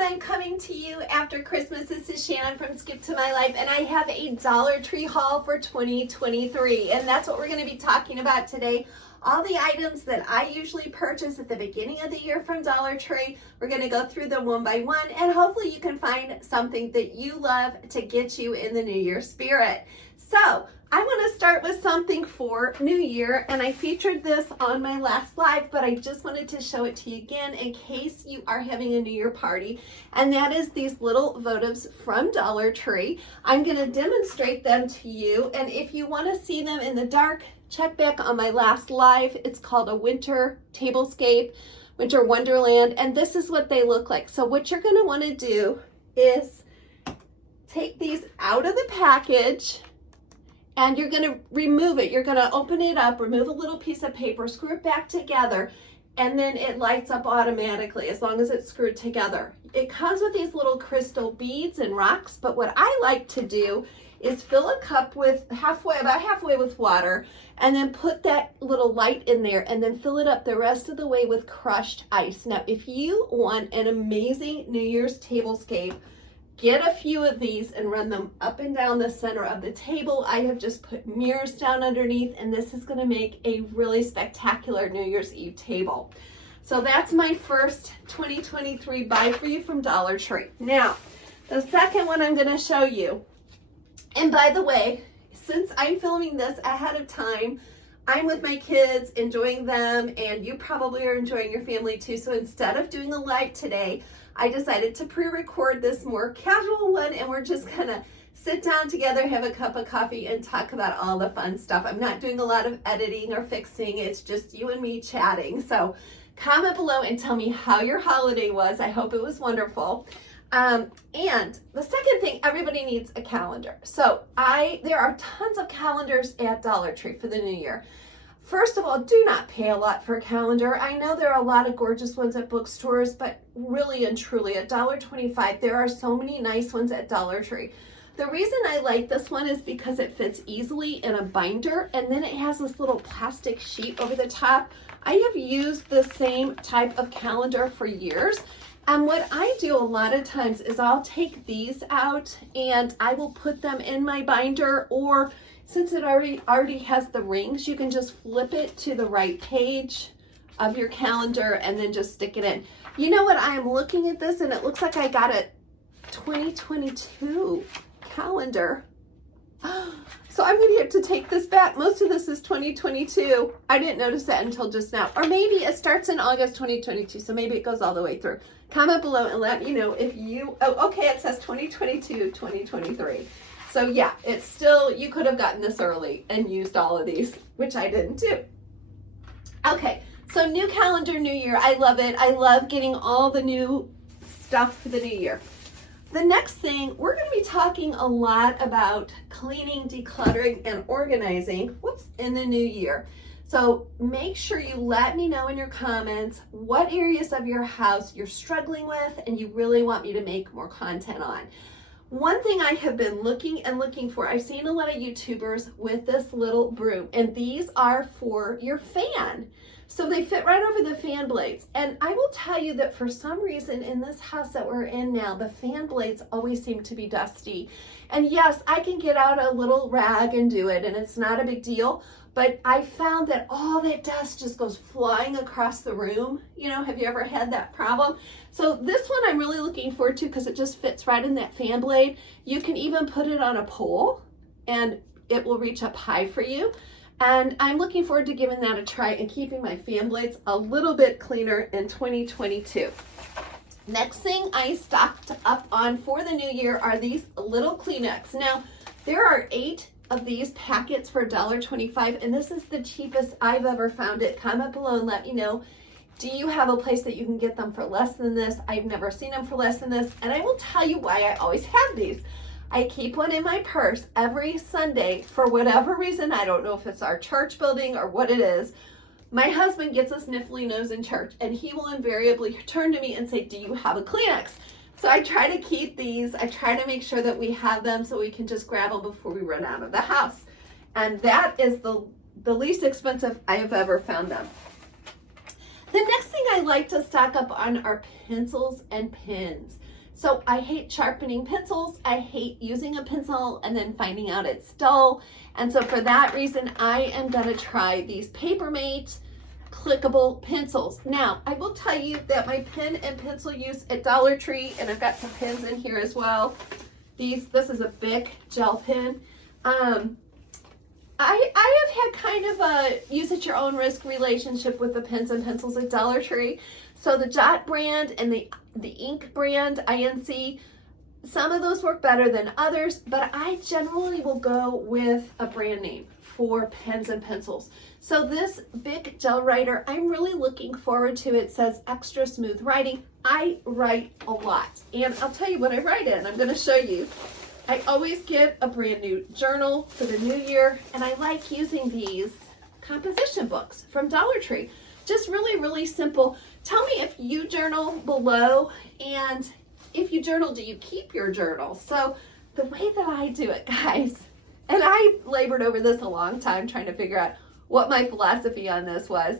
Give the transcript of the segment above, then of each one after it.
everyone, I'm coming to you after Christmas. This is Shannon from Skip to My Life, and I have a Dollar Tree haul for 2023, and that's what we're going to be talking about today. All the items that I usually purchase at the beginning of the year from Dollar Tree, we're going to go through them one by one, and hopefully you can find something that you love to get you in the New Year spirit. So, I want to start with something for New Year, and I featured this on my last live, but I just wanted to show it to you again in case you are having a New Year party, and that is these little votives from Dollar Tree. I'm going to demonstrate them to you, and if you want to see them in the dark, check back on my last live. It's called a winter tablescape, winter wonderland, and this is what they look like. So what you're going to want to do is take these out of the package, and you're going to remove it. You're going to open it up, remove a little piece of paper, screw it back together, and then it lights up automatically as long as it's screwed together. It comes with these little crystal beads and rocks, but what I like to do is fill a cup with about halfway with water, and then put that little light in there, and then fill it up the rest of the way with crushed ice. Now, if you want an amazing New Year's tablescape, get a few of these and run them up and down the center of the table. I have just put mirrors down underneath, and this is going to make a really spectacular New Year's Eve table. So that's my first 2023 buy for you from Dollar Tree. Now, the second one I'm going to show you, and by the way, since I'm filming this ahead of time, I'm with my kids, enjoying them, and you probably are enjoying your family too. So instead of doing a live today, I decided to pre-record this more casual one, and we're just gonna sit down together, have a cup of coffee, and talk about all the fun stuff. I'm not doing a lot of editing or fixing. It's just you and me chatting. So comment below and tell me how your holiday was. I hope it was wonderful. And the second thing, everybody needs a calendar. So there are tons of calendars at Dollar Tree for the new year. First of all, do not pay a lot for a calendar. I know there are a lot of gorgeous ones at bookstores, but really and truly at $1.25, there are so many nice ones at Dollar Tree. The reason I like this one is because it fits easily in a binder, and then it has this little plastic sheet over the top. I have used the same type of calendar for years. And what I do a lot of times is I'll take these out and I will put them in my binder, or since it already has the rings, you can just flip it to the right page of your calendar and then just stick it in. You know what? I am looking at this and it looks like I got a 2022 calendar. So I'm going to have to take this back. Most of this is 2022. I didn't notice that until just now. Or maybe it starts in August 2022, so maybe it goes all the way through. Comment below and let me know if you, okay, it says 2022, 2023. So yeah, it's still, you could have gotten this early and used all of these, which I didn't do. Okay, so new calendar, new year. I love it. I love getting all the new stuff for the new year. The next thing, we're going to be talking a lot about cleaning, decluttering, and organizing, in the new year. So make sure you let me know in your comments what areas of your house you're struggling with and you really want me to make more content on. One thing I have been looking for, I've seen a lot of YouTubers with this little broom, and these are for your fan. So they fit right over the fan blades. And I will tell you that for some reason in this house that we're in now, the fan blades always seem to be dusty. And yes, I can get out a little rag and do it, and it's not a big deal. But I found that all that dust just goes flying across the room. You know, have you ever had that problem? So this one I'm really looking forward to because it just fits right in that fan blade. You can even put it on a pole and it will reach up high for you. And I'm looking forward to giving that a try and keeping my fan blades a little bit cleaner in 2022. Next thing I stocked up on for the new year are these little Kleenex. Now, there are 8 of these packets for $1.25, and this is the cheapest I've ever found it. Comment below and let me know, do you have a place that you can get them for less than this? I've never seen them for less than this, and I will tell you why I always have these. I keep one in my purse every Sunday for whatever reason. I don't know if it's our church building or what it is. My husband gets a sniffly nose in church, and he will invariably turn to me and say, do you have a Kleenex? So I try to keep these. I try to make sure that we have them so we can just grab them before we run out of the house. And that is the least expensive I have ever found them. The next thing I like to stock up on are pencils and pens. So I hate sharpening pencils. I hate using a pencil and then finding out it's dull. And so for that reason, I am gonna try these Papermate clickable pencils. Now, I will tell you that my pen and pencil use at Dollar Tree, and I've got some pens in here as well. This is a Bic gel pen. I have had kind of a use at your own risk relationship with the pens and pencils at Dollar Tree. So the Jot brand and the ink brand, INC, some of those work better than others, but I generally will go with a brand name for pens and pencils. So this Bic gel writer, I'm really looking forward to. It says extra smooth writing. I write a lot, and I'll tell you what I write in. I'm going to show you. I always get a brand new journal for the new year, and I like using these composition books from Dollar Tree. Just really, really simple. Tell me if you journal below, and if you journal, do you keep your journal? So the way that I do it, guys, and I labored over this a long time trying to figure out what my philosophy on this was.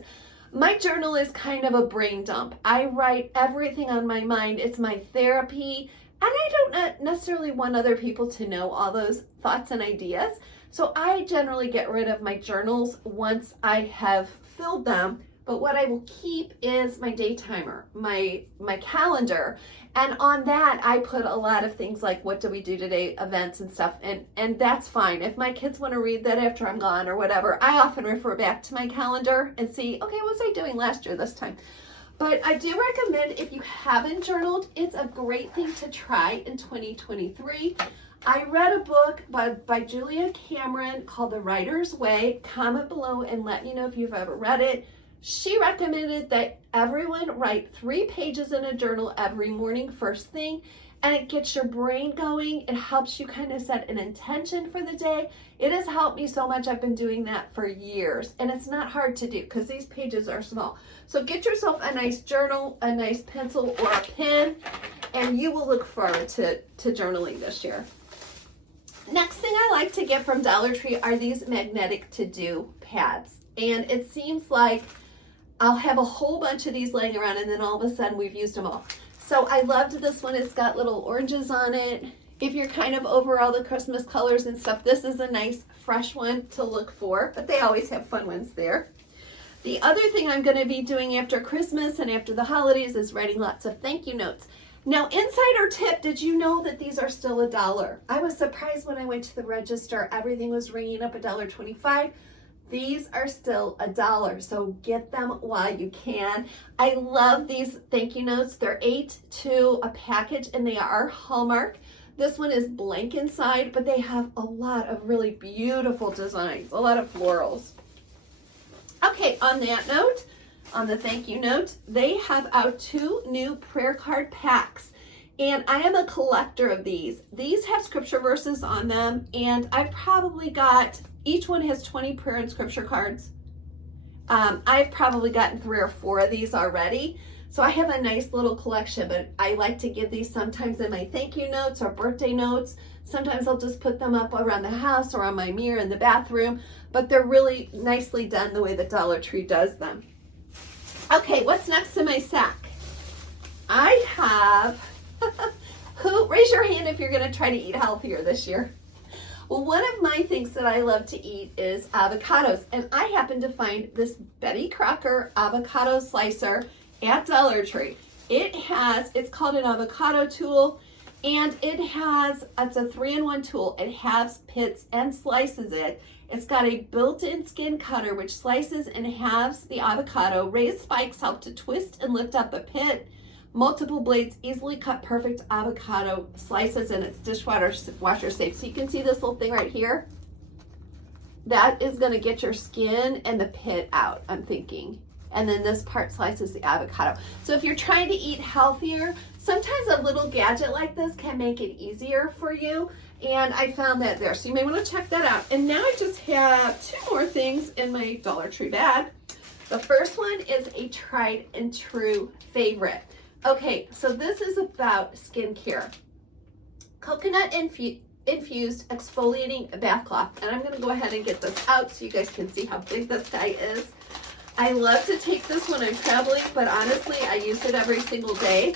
My journal is kind of a brain dump. I write everything on my mind. It's my therapy. And I don't necessarily want other people to know all those thoughts and ideas. So I generally get rid of my journals once I have filled them. But what I will keep is my day timer, my calendar. And on that, I put a lot of things like what do we do today, events and stuff. And that's fine. If my kids want to read that after I'm gone or whatever, I often refer back to my calendar and see, okay, what was I doing last year this time? But I do recommend, if you haven't journaled, it's a great thing to try in 2023. I read a book by Julia Cameron called The Writer's Way. Comment below and let me know if you've ever read it. She recommended that everyone write 3 pages in a journal every morning first thing, and it gets your brain going. It helps you kind of set an intention for the day. It has helped me so much. I've been doing that for years, and it's not hard to do because these pages are small. So get yourself a nice journal, a nice pencil or a pen, and you will look forward to journaling this year. Next thing I like to get from Dollar Tree are these magnetic to-do pads. And it seems like I'll have a whole bunch of these laying around and then all of a sudden we've used them all. So I loved this one. It's got little oranges on it. If you're kind of over all the Christmas colors and stuff, this is a nice fresh one to look for, but they always have fun ones there. The other thing I'm going to be doing after Christmas and after the holidays is writing lots of thank you notes. Now, insider tip, did you know that these are still $1? I was surprised when I went to the register. Everything was ringing up $1.25. These are still $1, so get them while you can. I love these thank you notes. They're 8 to a package, and they are Hallmark. This one is blank inside, but they have a lot of really beautiful designs, a lot of florals. Okay, on that note, on the thank you note, they have out 2 new prayer card packs. And I am a collector of these. These have scripture verses on them, and I've probably got, each one has 20 prayer and scripture cards. I've probably gotten 3 or 4 of these already. So I have a nice little collection, but I like to give these sometimes in my thank you notes or birthday notes. Sometimes I'll just put them up around the house or on my mirror in the bathroom, but they're really nicely done the way the Dollar Tree does them. Okay, what's next in my sack? I have, raise your hand if you're gonna try to eat healthier this year. Well, one of my things that I love to eat is avocados, and I happen to find this Betty Crocker avocado slicer at Dollar Tree. It's called an avocado tool, and it's a 3-in-1 tool. It halves, pits, and slices it. It's got a built-in skin cutter which slices and halves the avocado. Raised spikes help to twist and lift up a pit. Multiple blades easily cut perfect avocado slices, and it's dishwasher safe. So you can see this little thing right here. That is going to get your skin and the pit out, I'm thinking. And then this part slices the avocado. So if you're trying to eat healthier, sometimes a little gadget like this can make it easier for you. And I found that there. So you may want to check that out. And now I just have 2 more things in my Dollar Tree bag. The first one is a tried and true favorite. Okay, so this is about skincare. Coconut infused exfoliating bath cloth. And I'm going to go ahead and get this out so you guys can see how big this guy is. I love to take this when I'm traveling, but honestly, I use it every single day.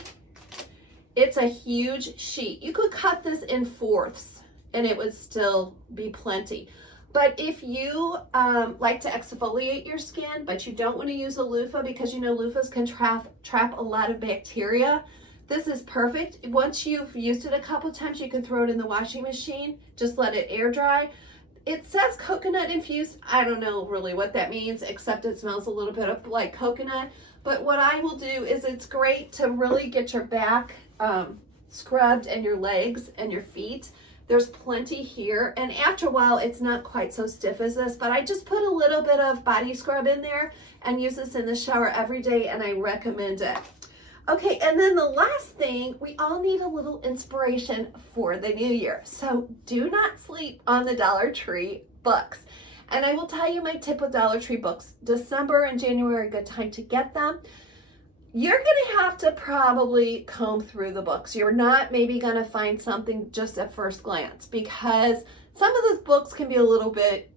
It's a huge sheet. You could cut this in fourths and it would still be plenty. But if you like to exfoliate your skin, but you don't want to use a loofah because you know loofahs can trap a lot of bacteria, this is perfect. Once you've used it a couple times, you can throw it in the washing machine. Just let it air dry. It says coconut infused. I don't know really what that means, except it smells a little bit of like coconut. But what I will do is it's great to really get your back scrubbed and your legs and your feet. There's plenty here, and after a while it's not quite so stiff as this, but I just put a little bit of body scrub in there and use this in the shower every day, and I recommend it. Okay, and then the last thing, we all need a little inspiration for the new year. So do not sleep on the Dollar Tree books. And I will tell you my tip with Dollar Tree books. December and January are a good time to get them. You're gonna have to probably comb through the books. You're not maybe gonna find something just at first glance, because some of those books can be a little bit,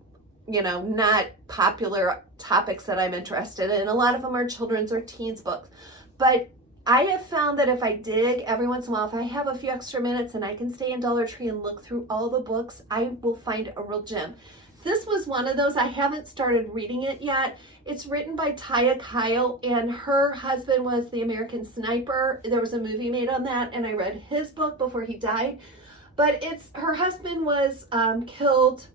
you know, not popular topics that I'm interested in. A lot of them are children's or teens books. But I have found that if I dig every once in a while, if I have a few extra minutes and I can stay in Dollar Tree and look through all the books, I will find a real gem. This was one of those. I haven't started reading it yet. It's written by Taya Kyle, and her husband was the American Sniper. There was a movie made on that, and I read his book before he died. But her husband was killed.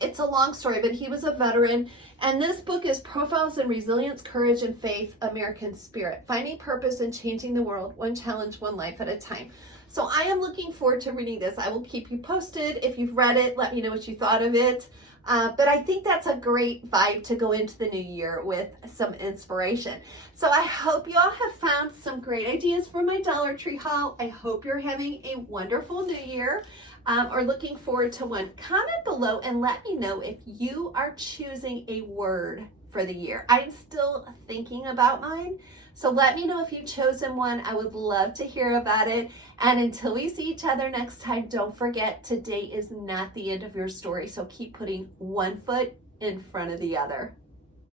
It's a long story, but he was a veteran. And this book is Profiles in Resilience, Courage, and Faith, American Spirit. Finding purpose and changing the world, one challenge, one life at a time. So I am looking forward to reading this. I will keep you posted. If you've read it, let me know what you thought of it. But I think that's a great vibe to go into the new year with some inspiration. So I hope you all have found some great ideas for my Dollar Tree haul. I hope you're having a wonderful new year. Or looking forward to one. Comment below and let me know if you are choosing a word for the year. I'm still thinking about mine, so let me know if you've chosen one. I would love to hear about it. And until we see each other next time, don't forget, today is not the end of your story, so keep putting one foot in front of the other.